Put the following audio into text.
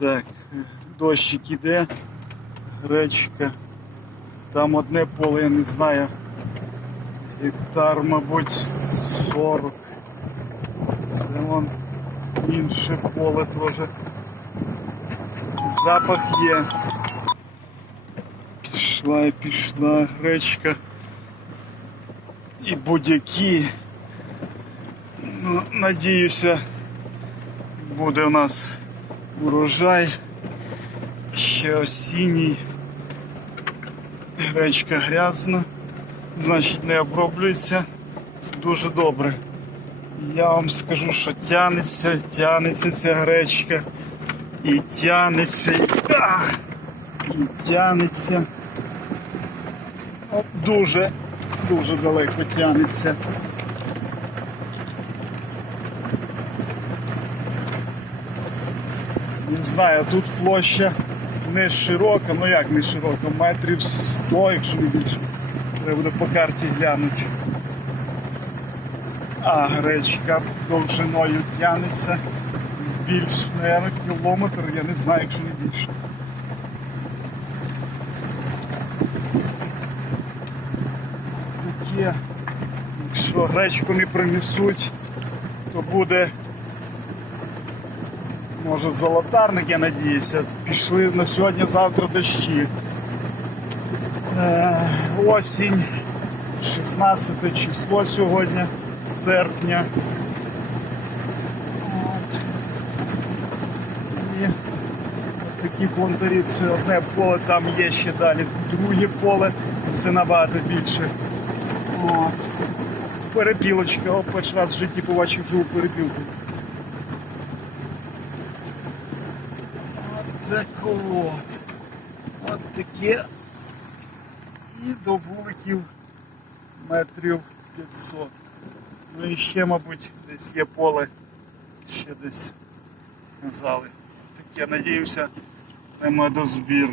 Так, дощик іде, гречка. Там одне поле, я не знаю. Гектар, мабуть, 40. Це вон інше поле теж. Запах є. Пішла і пішла гречка. І будь-які. Ну, надіюся, буде у нас урожай. Ще осінній. Гречка грязна, значить не оброблюється. Це дуже добре. Я вам скажу, що тянеться, тянеться ця гречка. І тянеться, і, а, і тянеться. Дуже, дуже далеко тянеться. Не знаю, тут площа не широка, ну як не широка, метрів 100, якщо не більше. Треба буде по карті глянути. А гречка довжиною тянеться більш, мабуть, кілометр, я не знаю, якщо не більше. Таке, якщо гречку не принесуть, то буде Може золотарник, я надіюся. Пішли на сьогодні-завтра дощі. Е, осінь, 16 число сьогодні, серпня. От. І такі плантарі, це одне поле, там є ще далі друге поле, це набагато більше. От. Перепілочка, О, перший раз в житті побачив живу перепілку. Так от. От таке. І до вуликів метрів 500. Ну і ще, мабуть, десь є поле, ще десь казали. Таке, надіюся, до медозбір.